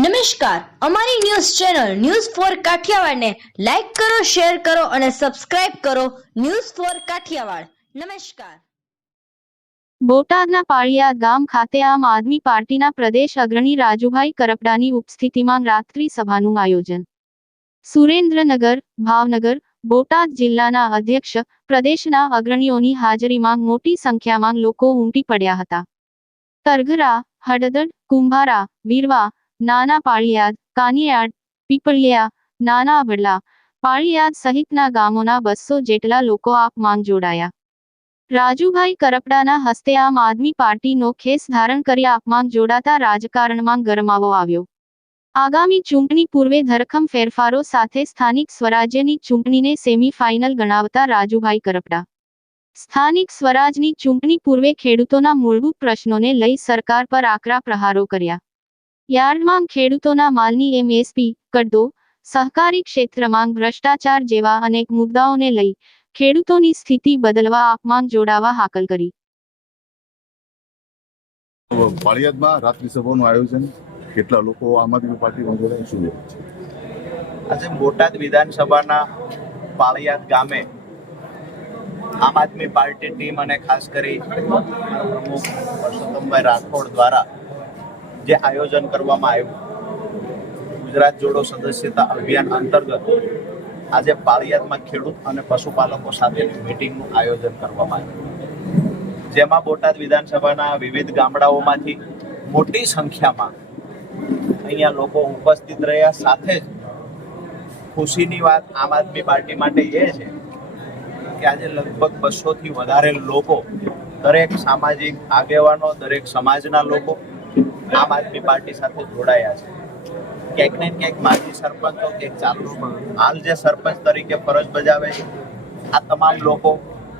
નમસ્કાર, અમારી news channel news for કાઠિયાવાડને લાઈક કરો, શેર કરો અને સબસ્ક્રાઇબ કરો. News for Kathiawad. નમસ્કાર. બોટાદના પાળિયાદ ગામ ખાતે આમ આદમી પાર્ટીના પ્રદેશ અગ્રણી રાજુભાઈ કરપડાની ઉપસ્થિતિમાં રાત્રિ સભાનું આયોજન. સુરેન્દ્રનગર, ભાવનગર, બોટાદ જિલ્લાના અધ્યક્ષ, પ્રદેશના અગ્રણીઓની હાજરીમાં મોટી સંખ્યામાં લોકો ઉમટી પડ્યા હતા. તરઘરા, હળદડ, કુંભારા, વીરવા, નાના પાળિયાદ, કાનિયાડ, પીપળિયા, નાના બડલા, પાળિયાદ સહિતના ગામોના 200 જેટલા લોકો આપમાં જોડાયા. રાજુભાઈ કરપડાના હસ્તે આમ આદમી પાર્ટીનો ખેસ ધારણ કરી આપમાં જોડાતા રાજકારણમાં ગરમાવો આવ્યો. આગામી ચૂંટણી પૂર્વે ધરખમ ફેરફારો સાથે સ્થાનિક સ્વરાજ્યની ચૂંટણીને સેમી ફાઇનલ ગણાવતા રાજુભાઈ કરપડા સ્થાનિક સ્વરાજની ચૂંટણી પૂર્વે ખેડૂતોના મૂળભૂત પ્રશ્નોને લઈ સરકાર પર આકરા પ્રહારો કર્યા. યાર્ડમાં ખેડૂતોના માલની એમએસપી, કડદો, સહકારી ક્ષેત્રમાં ભ્રષ્ટાચાર જેવા અનેક મુદ્દાઓને લઈ ખેડૂતોની સ્થિતિ બદલવા આપમાં જોડાવા હાકલ કરી. પાળિયાદમાં રાત્રિ સભાનું આયોજન, કેટલા લોકો આમ આદમી પાર્ટીમાં જોડાયા, શું છે? આજે બોટાદ વિધાનસભાના પાળિયાદ ગામે આમ આદમી પાર્ટી ટીમ અને ખાસ કરી પ્રમુખ પરસોત્તમભાઈ રાઠોડ દ્વારા જે આયોજન કરવામાં આવ્યું, ગુજરાત જોડો સદસ્યતા અભિયાન અંતર્ગત આજે પાળિયાદમાં ખેડૂત અને પશુપાલકો સાથેની મીટિંગનું આયોજન કરવામાં આવ્યું, જેમાં બોટાદ વિધાનસભાના વિવિધ ગામડાઓમાંથી મોટી સંખ્યામાં અહીંયા લોકો ઉપસ્થિત રહ્યા. સાથે જ ખુશીની વાત આમ આદમી પાર્ટી માટે એ છે કે આજે લગભગ 200 થી વધારે લોકો, દરેક સામાજિક આગેવાનો, દરેક સમાજના લોકો આમ આદમી પાર્ટી સાથે જોડાયા છે. ક્યાંક ને ક્યાંક માજી સરપંચો, ક્યાંક ચાલુ હાલ જે સરપંચ તરીકે ફરજ બજાવે છે, આ તમામ લોકો,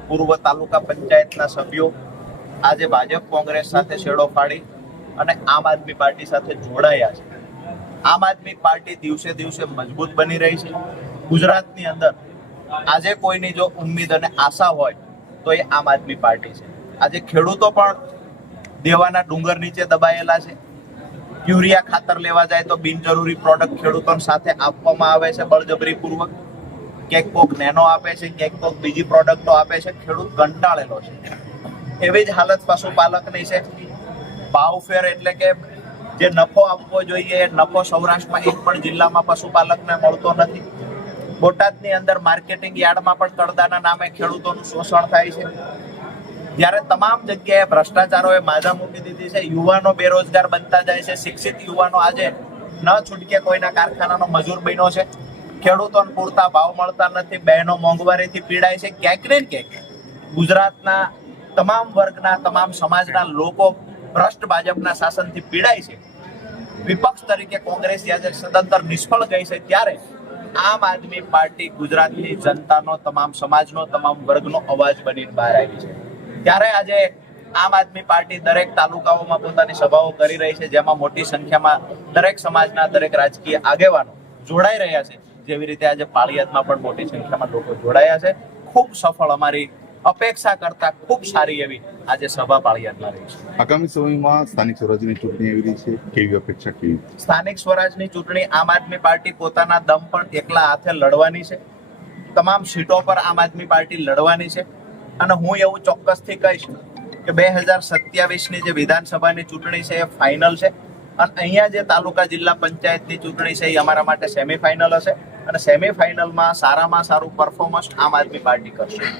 પૂર્વ તાલુકા પંચાયતના સભ્યો આજે ભાજપ કોંગ્રેસ સાથે છેડો ફાડી અને આમ આદમી પાર્ટી સાથે જોડાયા છે. આમ આદમી પાર્ટી દિવસે દિવસે મજબૂત બની રહી છે. ગુજરાતની અંદર આજે કોઈની જો ઉમ્મીદ અને આશા હોય તો એ આમ આદમી પાર્ટી છે. આજે ખેડૂતો પણ દેવાના ડુંગર નીચે દબાયેલા છે. યુરિયા ખાતર લેવા જાય તો બિનજરૂરી પ્રોડક્ટ ખેડૂતો સાથે આપવામાં આવે છે બળજબરીપૂર્વક. ક્યાંક કોક નેનો આપે છે, ક્યાંક કોક બીજી પ્રોડક્ટો આપે છે. ખેડૂત કંટાળેલો છે. એવી જ હાલત પશુપાલકની છે. ભાવફેર એટલે કે જે નફો આપવો જોઈએ એ નફો સૌરાષ્ટ્રમાં એક પણ જિલ્લામાં પશુપાલકને મળતો નથી. બોટાદની અંદર માર્કેટિંગ યાર્ડમાં પણ કડદાના નામે ખેડૂતોનું શોષણ થાય છે. જ્યારે તમામ જગ્યાએ ભ્રષ્ટાચારોએ માજા મૂકી દીધી છે. યુવાનો બેરોજગાર બનતા જાય છે. શિક્ષિત યુવાનો આજે ન છૂટકે કોઈના કારખાનાનો મજૂર બન્યો છે. ખેડૂતોને પૂરતા ભાવ મળતા નથી. બહેનો મોંઘવારીથી પીડાય છે. ક્યાંક ને ક્યાંક ગુજરાતના તમામ વર્ગના, તમામ સમાજના લોકો ભ્રષ્ટ ભાજપના શાસનથી પીડાય છે. વિપક્ષ તરીકે કોંગ્રેસ આજે સદંતર નિષ્ફળ ગઈ છે, ત્યારે આમ આદમી પાર્ટી ગુજરાતની જનતાનો, તમામ સમાજનો, તમામ વર્ગનો અવાજ બનીને બહાર આવી છે. ત્યારે આજે આમ આદમી પાર્ટી દરેક તાલુકાઓમાં પોતાની સભાઓ કરી રહી છે, જેમાં મોટી સંખ્યામાં દરેક સમાજના, દરેક રાજકીય આગેવાનો જોડાઈ રહ્યા છે. જેવી રીતે આજે પાળિયાદમાં પણ મોટી સંખ્યામાં લોકો જોડાયા છે. ખૂબ સફળ, અમારી અપેક્ષા કરતા ખૂબ સારી એવી આજે સભા પાળિયાદમાં રહી છે. આગામી સમયમાં સ્થાનિક સ્વરાજ્યની ચૂંટણી એવી રહી છે, કેવી અપેક્ષા, કેવી? સ્થાનિક સ્વરાજની ચૂંટણી આમ આદમી પાર્ટી પોતાના દમ પણ એકલા હાથે લડવાની છે. તમામ સીટો પર આમ આદમી પાર્ટી લડવાની છે. અને હું એવું ચોક્કસથી કહીશ કે 2027ની જે વિધાનસભાની ચૂંટણી છે એ ફાઇનલ છે. અને અહીંયા જે તાલુકા જિલ્લા પંચાયતની ચૂંટણી છે એ અમારા માટે સેમીફાઇનલ હશે. અને સેમીફાઇનલમાં સારામાં સારું પરફોર્મન્સ આમ આદમી પાર્ટી કરશે.